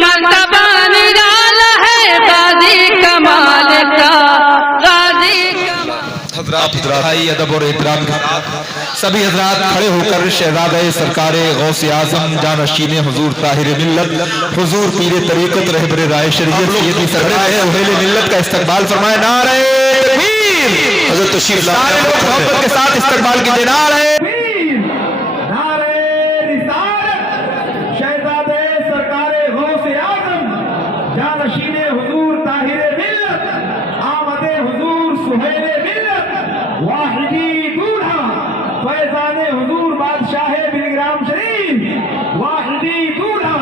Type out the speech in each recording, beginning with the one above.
مرتبہ نرالا ہے غازی کمال کا، غازی حضرات بھائی ادب اور احترام کے ساتھ سبھی حضرات کھڑے ہو کر شہزادہ سرکار غوث اعظم جانشین حضور طاہر ملت حضور پیر طریقت رہبر رائے شریعت سیدی سرکار سہیل ملت کا استقبال فرمائے۔ نعرہ تکبیر! حضرت تشریف سارے لوگ محبت کے ساتھ استقبال کیجئے۔ نعرہ شہزادے سرکار غوث اعظم جانشین حضور طاہر ملت آمد حضور سہیل ملت واحدی دولہا فیضان حضور بادشاہ بلگرام شریف واحدی دولہا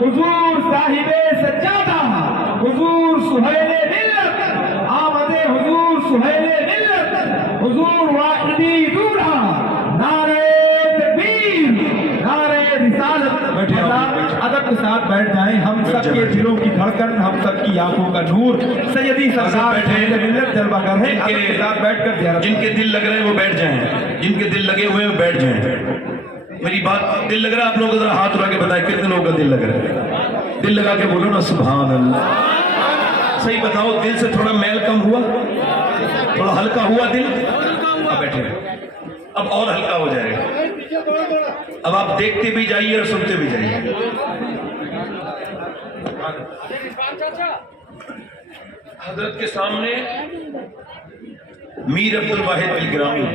حضور صاحب سجادہ حضور سہیل ملت آمد حضور سہیل ملت حضور واحدی دولہا نعرہ تکبیر نعرہ رسالت۔ ادب کے ساتھ بیٹھ جائیں، ہم سب کے دلوں کی دھڑکن، ہم سب کی آنکھوں کا نور سیدی سرکار ملت جلوہ گر ہے۔ ادب کے ساتھ بیٹھ کر جن کے دل لگ رہے ہیں وہ بیٹھ جائیں، جن کے دل لگے ہوئے ہیں وہ بیٹھ جائیں۔ میری بات دل لگ رہا ہے؟ آپ لوگ ذرا ہاتھ اٹھا کے بتائیں کتنے لوگوں کا دل لگ رہا ہے؟ دل لگا کے بولو نا سبحان اللہ۔ صحیح بتاؤ، دل سے تھوڑا میل کم ہوا، تھوڑا ہلکا ہوا دل؟ اب بیٹھے اب اور ہلکا ہو جائے گا۔ اب آپ دیکھتے بھی جائیے اور سنتے بھی جائیے۔ حضرت کے سامنے میر عبد الواحد بلگرامی،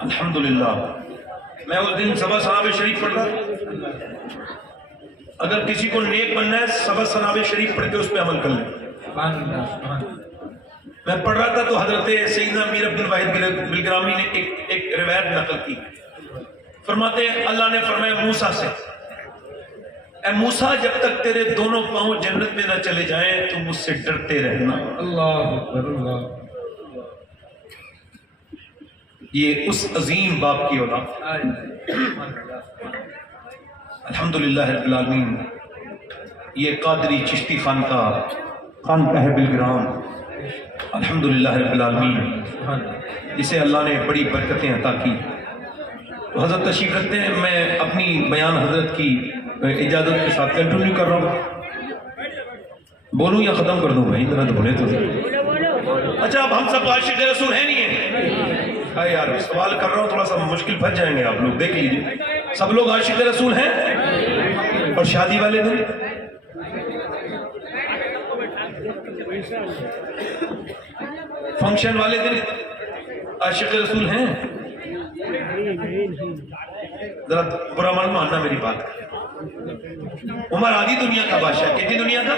الحمدللہ میں اس دن سبا صحابہ شریف پڑھ رہا، اگر کسی کو نیک بننا ہے سبا صحابہ شریف پڑھ کے اس پہ عمل کر لیں۔ میں پڑھ رہا تھا تو حضرت سیدنا میر عبد الواحد بلگرامی نے ایک روایت نقل کی، فرماتے ہیں اللہ نے فرمایا موسیٰ سے، اے موسیٰ جب تک تیرے دونوں پاؤں جنت میں نہ چلے جائیں تو مجھ سے ڈرتے رہنا۔ اللہ اکبر اللہ۔ یہ اس عظیم باپ کی اولاد، الحمدللہ رب العالمین۔ یہ قادری چشتی خانقاہ ہے بلگرام، الحمدللہ رب العالمین، جسے اللہ نے بڑی برکتیں عطا کی۔ تو حضرت تشریف رکھتے ہیں، میں اپنی بیان حضرت کی اجازت کے ساتھ کنٹینیو کر رہا ہوں۔ بولوں یا ختم کر دوں بھائی؟ ذرا تو بولے تو۔ اچھا اب ہم سب عاشق رسول ہیں نہیں ہیں؟ یار سوال کر رہا ہوں، تھوڑا سا مشکل پھنس جائیں گے آپ لوگ، دیکھ لیجیے۔ سب لوگ عاشق رسول ہیں؟ اور شادی والے دن؟ فنکشن والے دن عاشق رسول ہیں؟ ذرا برا من ماننا میری بات۔ عمر آدھی دنیا کا بادشاہ، کتنی دنیا کا؟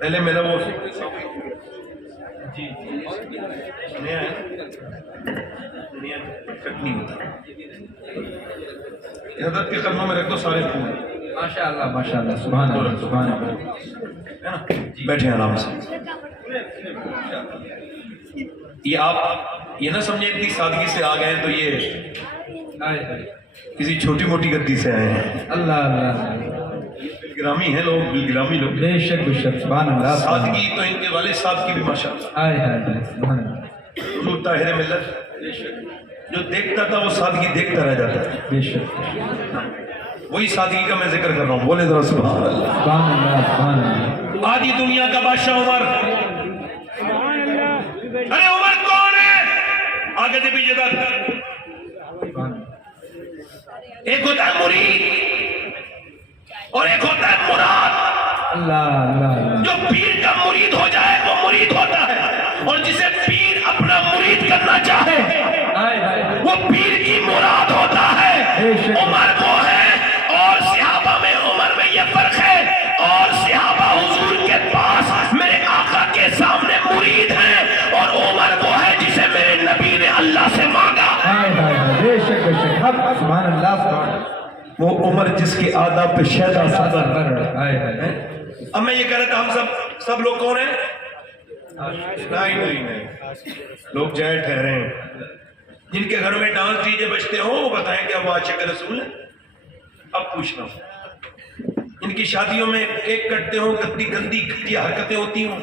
پہلے میرا وہ نیا ہے، کٹ نہیں ہوتا۔ حضرت کے قدموں میں رکھ دو سارے پھول۔ ماشاءاللہ ماشاءاللہ، سبحان اللہ سبحان اللہ۔ بیٹھے آرام سے۔ یہ آپ یہ نہ سمجھیں اتنی سادگی سے آ گئے تو یہ کسی چھوٹی موٹی گدی سے آئے ہیں۔ اللہ اللہ، بلگرامی ہیں لوگ، بلگرامی لوگ۔ بے شک بے شک، سبحان اللہ۔ سادگی تو ان کے والد صاحب کی بھی ماشاءاللہ، سبحان اللہ، حضور طاہر ملت جو دیکھتا تھا وہ سادگی دیکھتا رہ جاتا ہے۔ بے شک، وہی سادگی کا میں ذکر کر رہا ہوں، بولے ذرا سبحان اللہ۔ سبحان اللہ سبحان اللہ۔ آدھی دنیا کا بادشاہ عمر۔ ارے عمر کون ہے؟ آگے سے پیچھے تک۔ ایک ہوتا ہے مرید اور ایک ہوتا ہے مراد۔ اللہ اللہ، جو پیر کا مرید ہو جائے وہ مرید ہوتا ہے، اور جسے پیر اپنا مرید کرنا چاہے وہ پیر کی مراد ہوتا ہے۔ عمر وہ ہے، اور صحابہ میں عمر میں یہ فرق ہے، اور صحابہ حضور کے پاس میرے آقا کے سامنے مرید ہیں، اور عمر وہ ہے جسے میرے نبی نے اللہ سے مانگا۔ بے شک بے شک، سبحان اللہ سبحان اللہ۔ وہ عمر جس کے آداب پہ شہدا سفر۔ اب میں یہ کہہ رہا تھا ہم سب لوگ کون ہیں؟ نہیں، لوگ جائے ٹھہرے ہیں۔ جن کے گھر میں ڈانس ڈی جے بجتے ہوں وہ بتائیں کہ وہ عاشق رسول ہیں؟ اب پوچھنا ہوں، ان کی شادیوں میں کیک کٹتے ہوں، گندی حرکتیں ہوتی ہوں،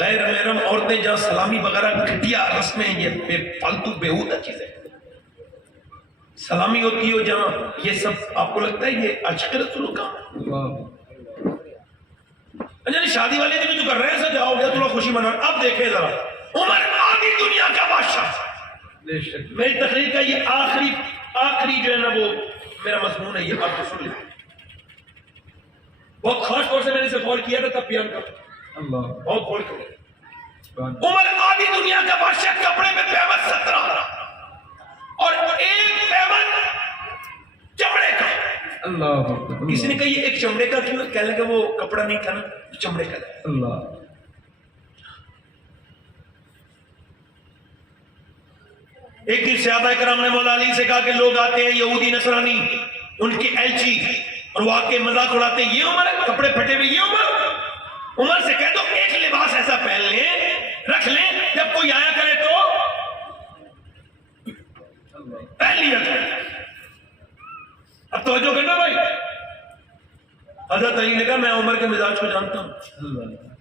غیر محرم عورتیں جہاں سلامی وغیرہ گھٹیا رسمیں یہ بے فالتو بیہودہ چیزیں سلامی ہوتی ہو جہاں یہ سب آپ کو لگتا ہے یہ عشق رسول کا یعنی شادی والے دن جو کر رہے ہیں سب جاؤ گیا تھوڑا خوشی منا. اب دیکھیں ذرا عمر آدھی دنیا کا بادشاہ. میری تقریر کا یہ آخری جو ہے نا وہ میرا مضمون ہے یہ آپ کو سن لیں. بہت خاص طور سے میں نے اسے غور کیا تھا تب بیان کر بہت غور کیا. عمر آدھی دنیا کا بادشاہ کپڑے میں پیمن 17 اور ایک پیمن چمڑے کا. کسی نے کہا یہ ایک چمڑے کا کیوں؟ کہنے لگا وہ کپڑا نہیں تھا نا چمڑے کا. ایک دن صحابہ کرام نے مولا علی سے کہا کہ لوگ آتے ہیں یہودی نصرانی ان کے ایلچی اور وہ آ کے مذاق اڑاتے ہیں یہ عمر کپڑے پھٹے ہوئے یہ عمر سے کہہ دو ایک لباس ایسا پہن لیں رکھ لیں جب کوئی آیا کرے تو پہن لیا کرے. اب توجہ کرنا بھائی. حضرت علی نے کہا میں عمر کے مزاج کو جانتا ہوں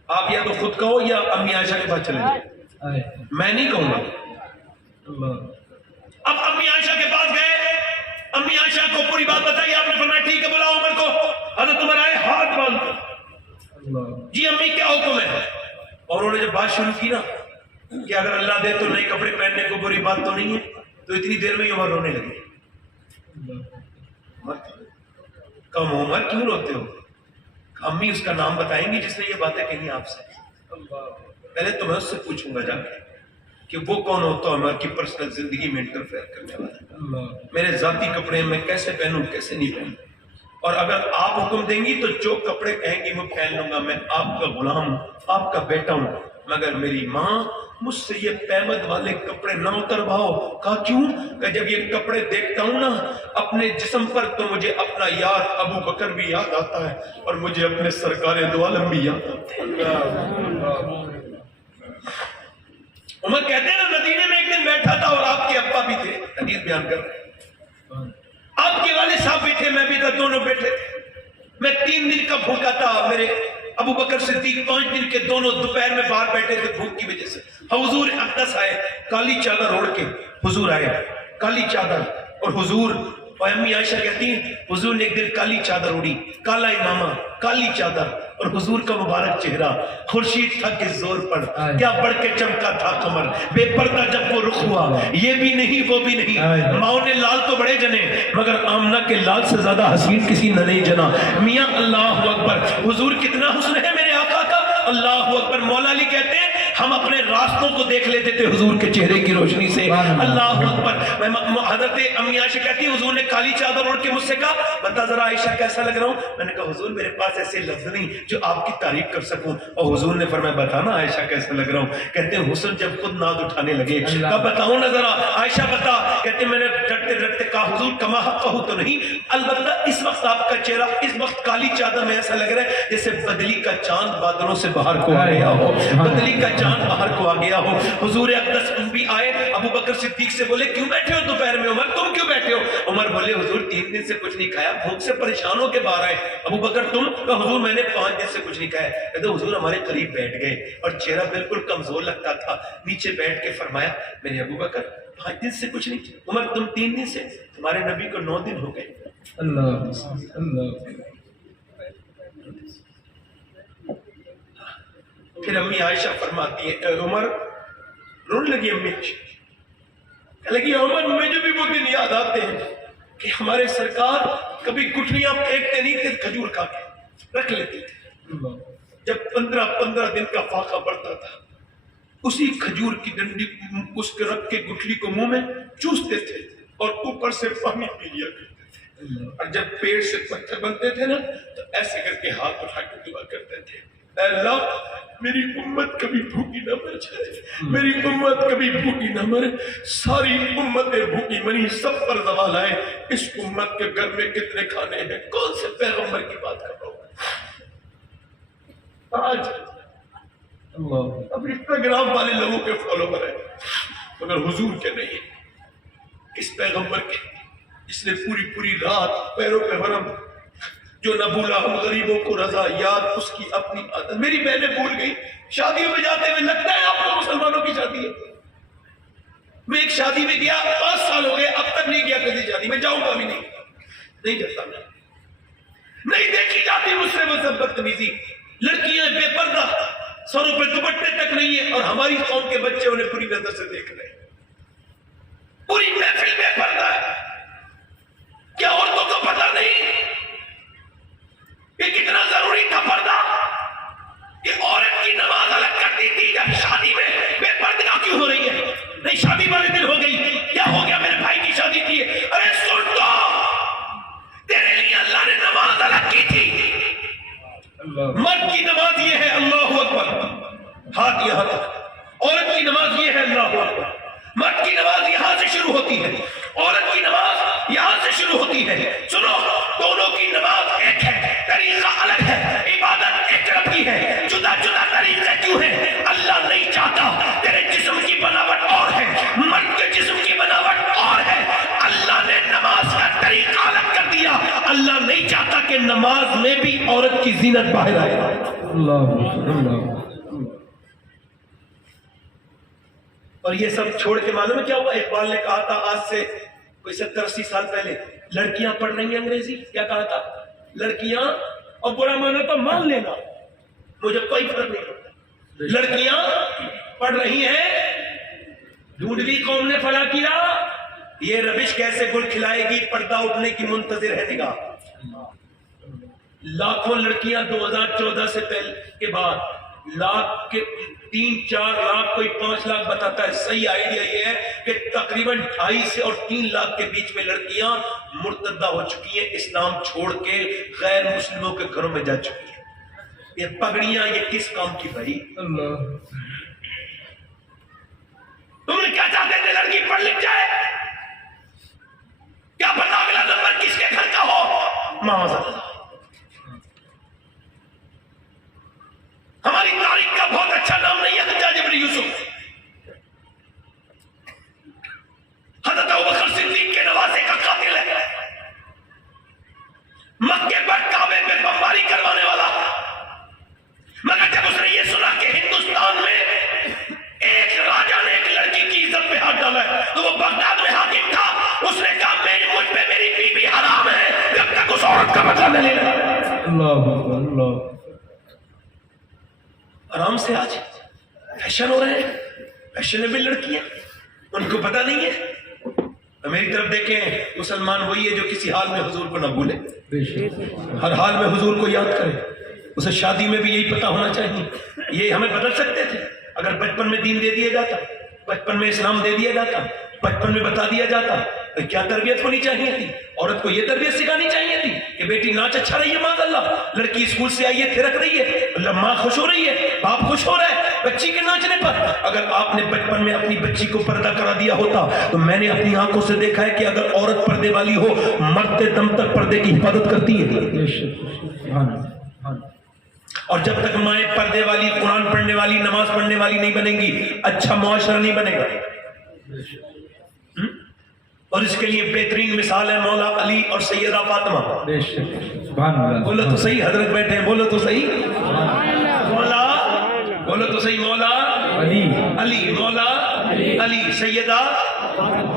آپ یا تو خود کہو یا امی عائشہ کے پاس چلے جائیں میں نہیں کہوں گا. اب امی عائشہ کے پاس گئے امی عائشہ کو پوری بات بتائی آپ نے فرمایا ٹھیک ہے بلاؤ عمر کو. حضرت عمر آئے ہاتھ باندھ جی امی کیا حکم ہے. اور انہوں نے جب بات شروع کی نا کہ اگر اللہ دے تو نئے کپڑے پہننے کو بری بات تو نہیں ہے تو اتنی دیر میں ہی عمر رونے لگے. کم عمر کیوں روتے ہو؟ امی اس کا نام بتائیں گی جس نے یہ باتیں کہی آپ سے. پہلے تو میں اس سے پوچھوں گا جا کے کہ وہ کون ہوتا ہے عمر کی پرسنل زندگی میں انٹرفیئر کرنے والا. میرے ذاتی کپڑے میں کیسے پہنوں کیسے نہیں پہنوں. اور اگر آپ حکم دیں گی تو جو کپڑے کہیں گی وہ پہن لوں گا. میں آپ کا غلام ہوں آپ کا بیٹا ہوں. مگر میری ماں مجھ سے یہ پیمد والے کپڑے نہ اترواؤ. کہا کیوں؟ کہ جب یہ کپڑے دیکھتا ہوں نا اپنے جسم پر تو مجھے اپنا یار ابو بکر بھی یاد آتا ہے اور مجھے اپنے سرکار دو عالم بھی یاد آتے ہیں. عمر کہتے ہیں نا مدینے میں ایک دن بیٹھا تھا اور آپ کے ابا بھی تھے. حدیث بیان کر رہے ہیں آپ کے والد صاحب بھی تھے میں بھی تھا دونوں بیٹھے تھے. میں 3 دن کا بھوکا تھا. میرے ابو بکر صدیق 5 دن کے دونوں دوپہر میں باہر بیٹھے تھے بھوک کی وجہ سے. حضور اقدس آئے کالی چادر اوڑھ کے. حضور آئے کالی چادر اور حضور اور امی عائشہ کہتی ہیں حضور نے ایک دن کالی چادر اڑی کالا امامہ کالی چادر اور حضور کا مبارک چہرہ خورشید تھا کہ زور پر کیا بڑھ کے چمکا تھا قمر. بے پردہ جب وہ رخ ہوا یہ بھی نہیں وہ بھی نہیں. ماؤں نے لال تو بڑے جنے مگر آمنہ کے لال سے زیادہ حسین کسی نے نہیں جنا. میاں اللہ اکبر. حضور کتنا حسن ہے میرے آقا کا. اللہ اکبر. مولا علی کہتے ہیں ہم اپنے راستوں کو دیکھ لیتے تھے حضور کے چہرے کی روشنی سے. اللہ اکبر. حضرت امی عائشہ کہتی ہیں حضور نے کالی چادر اوڑھ کے مجھ سے کہا بتا ذرا عائشہ کیسا لگ رہا ہوں. میں نے کہا حضور میرے پاس ایسے لفظ نہیں جو آپ کی تعریف کر سکوں. اور حضور نے فرمایا بتانا عائشہ کیسا لگ رہا ہوں. کہتے ہیں حسن جب خود ناز اٹھانے لگے کہا بتاؤں نا ذرا عائشہ بتا. کہتے ہیں میں نے ڈرتے ڈرتے کہا حضور کما حق کہوں تو نہیں البتہ اس وقت آپ کا چہرہ اس وقت کالی چادر میں ایسا لگ رہا ہے جیسے بدلی کا چاند بادلوں سے باہر کو آ گیا ہو. بدلی کا چاند باہر کو آ گیا ہو. حضور اقدس بھی آئے ابو بکر صدیق سے بولے کیوں بیٹھے ہو دوپہر میں عمر تم کیوں بیٹھے ہو. عمر بولے حضور 3 دن سے کچھ نہیں کھایا بھوک سے پریشان ہو کے باہر آئے. ابو بکر تم؟ کہا حضور میں نے 5 دن سے کچھ نہیں کھایا. کہتے حضور ہمارے قریب بیٹھ گئے اور چہرہ بالکل کمزور لگتا تھا. نیچے بیٹھ کے فرمایا میرے ابو بکر 5 دن سے کچھ نہیں. عمر تم 3 دن سے تمہارے نبی کو 9 دن ہو گئے. پھر امی عائشہ فرماتی ہے عمر رونے لگی. امی عائشہ کہنے لگی عمر مجھے بھی وہ دن یاد آتے ہیں کہ ہمارے سرکار کبھی گٹھلیاں پھینکتے نہیں تھے کھجور کھا کے رکھ لیتے تھے. جب 15 دن کا فاقہ پڑتا تھا اسی کھجور کی ڈنڈی اس کے رکھ کے گٹھلی کو منہ میں چوستے تھے اور اوپر سے پانی پی لیا کرتے تھے. اور جب پیڑ سے پتھر بنتے تھے نا تو ایسے کر کے ہاتھ اٹھا کے دعا کرتے تھے اے اللہ میری امت کبھی بھوکی نہ مر جائے. میری امت کبھی بھوکی نہ مرے. ساری امتیں بھوکی مری سب پر زوال آئے. اس امت کے گھر میں کتنے کھانے ہیں کون سے پیغمبر کی بات کر رہا ہوں. آج اب انسٹاگرام والے لوگوں کے فالوور ہیں مگر حضور کے نہیں. کس پیغمبر کے جس نے پوری رات پیروں پہ حرم جو نہ بھولا ہم غریبوں کو رضا یاد اس کی اپنی عادت. میری بہنیں بھول گئی. شادیوں میں جاتے ہوئے لگتا ہے آپ کو مسلمانوں کی شادی ہے. میں ایک شادی میں گیا 5 سال ہو گئے اب تک نہیں گیا کسی شادی میں, جاؤں گا بھی نہیں جاتا میں. نہیں دیکھی جاتی مجھ سے وہ سب بدتمیزی. لڑکیاں بے پردہ, سروں پہ دوپٹے تک نہیں ہے, اور ہماری قوم کے بچے انہیں پوری نظر سے دیکھ رہے ہیں. پوری محفل بے پردہ ہے. کیا عورتوں کو پتہ نہیں یہ کتنا ضروری تھا پردہ, کہ عورت کی نماز الگ کر دی تھی جب شادی میں بے پردگی کیوں ہو رہی ہے؟ نہیں شادی والے دن ہو گئی, کیا ہو گیا میرے بھائی کی شادی کی ہے, ارے سن تو تیرے لیے اللہ نے نماز الگ کی تھی. مرد کی نماز یہ ہے اللہ اکبر, ہاتھ یہاں تک. عورت کی نماز یہ ہے اللہ اکبر. مرد کی نماز یہاں سے شروع ہوتی ہے, عورت کی نماز یہاں سے شروع ہوتی ہے. سنو, دونوں کی نماز ایک ہے, طریقہ الگ ہے, عبادت ایک رب کی ہے. جدا جدا طریقے کیوں ہیں؟ اللہ نہیں چاہتا. تیرے جسم کی بناوٹ اور ہے, مرد کے جسم کی بناوٹ اور ہے. اللہ نے نماز کا طریقہ الگ کر دیا. اللہ نہیں چاہتا کہ نماز میں بھی عورت کی زینت باہر آئے. اللہ. اور یہ سب چھوڑ کے معلوم ہے کیا ہوا؟ اقبال نے کہا تھا آج سے کوئی 70-80 سال پہلے, لڑکیاں پڑھ رہی ہیں انگریزی. کیا کہا تھا؟ لڑکیاں, اور برا مانا تو مان لینا, مجھے کوئی فرق نہیں پڑتا. لڑکیاں پڑھ رہی ہیں, ڈھونڈوی قوم نے فلا کیا, یہ ربش کیسے گل کھلائے گی, پردہ اٹھنے کی منتظر ہے نگاہ. لاکھوں لڑکیاں 2014 سے پہلے کے بعد لاکھ کے 3-4 لاکھ, کوئی 5 لاکھ بتاتا ہے. صحیح آئیڈیا یہ ہے کہ تقریباً 2.5 سے اور 3 لاکھ کے بیچ میں لڑکیاں مرتدہ ہو چکی ہیں, اسلام چھوڑ کے غیر مسلموں کے گھروں میں جا چکی ہیں. یہ پگڑیاں یہ کس کام کی بھائی؟ تم نے کیا چاہتے تھے لڑکی پڑھ لکھ جائے؟ کیا پتا اگلا نمبر کس کے گھر کا ہو؟ معاذ اللہ. ہماری تاریخ کا بہت اچھا نام نہیں ہے حجاج ابن یوسف. حضرت ابوبکر صدیق کے نواسے کا قاتل ہے, مکے پر کعبے پہ بمباری کروانے والا. مگر جب اس نے یہ سنا کہ ہندوستان میں ایک راجا نے ایک لڑکی کی عزت پہ ہاتھ ڈالا ہے, تو وہ بغداد میں حاکم تھا, اس نے کہا مجھ پہ میری بیوی حرام ہے جب تک اس عورت کا بدلہ نہ لے لے. آرام سے آج فیشن ہو رہے ہیں, فیشنیبل لڑکیاں, ان کو پتہ نہیں ہے. میری طرف دیکھیں, مسلمان وہی ہے جو کسی حال میں حضور کو نہ بھولے, ہر حال میں حضور کو یاد کرے. اسے شادی میں بھی یہی پتہ ہونا چاہیے. یہ ہمیں بدل سکتے تھے اگر بچپن میں دین دے دیا جاتا, بچپن میں اسلام دے دیا جاتا, بچپن میں بتا دیا جاتا. کیا تربیت ہونی چاہیے تھی؟ عورت کو یہ تربیت سکھانی چاہیے تھی کہ بیٹی ناچ اچھا رہی ہے, ماذ اللہ, لڑکی اسکول سے آئی ہے تھرک رہی ہے, ماں خوش ہو رہی ہے, باپ خوش ہو رہا ہے بچی کے ناچنے پر. اگر آپ نے بچپن میں اپنی بچی کو پردہ کرا دیا ہوتا, تو میں نے اپنی آنکھوں سے دیکھا ہے کہ اگر عورت پردے والی ہو, مرتے دم تک پردے کی حفاظت کرتی ہے. اور جب تک مائیں پردے والی, قرآن پڑھنے والی, نماز پڑھنے والی نہیں بنیں گی, اچھا معاشرہ نہیں بنے گا. اور اس کے لیے بہترین مثال ہے مولا علی اور سیدہ فاطمہ. بولو تو صحیح, حضرت بیٹھے ہیں, بولو تو صحیح. مولا, بولو تو صحیح, مولا علی, مولا علی, سیدہ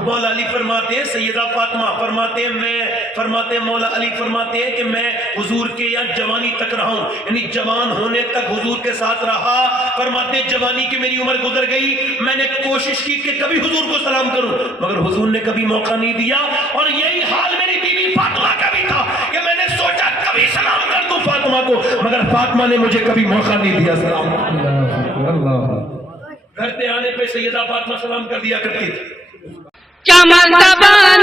مولا علی فرماتے ہیں, سیدہ فاطمہ فرماتے ہیں, مولا علی فرماتے ہیں کہ میں حضور کے یہاں جوانی تک رہا ہوں, یعنی جوان ہونے تک حضور کے ساتھ رہا. فرماتے ہیں جوانی کی میری عمر گزر گئی, میں نے کوشش کی کہ کبھی حضور کو سلام کروں, مگر حضور نے کبھی موقع نہیں دیا. اور یہی حال میری بیوی فاطمہ کا بھی تھا کہ میں نے سوچا کبھی سلام کر دوں فاطمہ کو, مگر فاطمہ نے مجھے کبھی موقع نہیں دیا سلام. گھر پہ آنے پہ سیدہ فاطمہ سلام کر دیا کرتی تھی. چمن تبان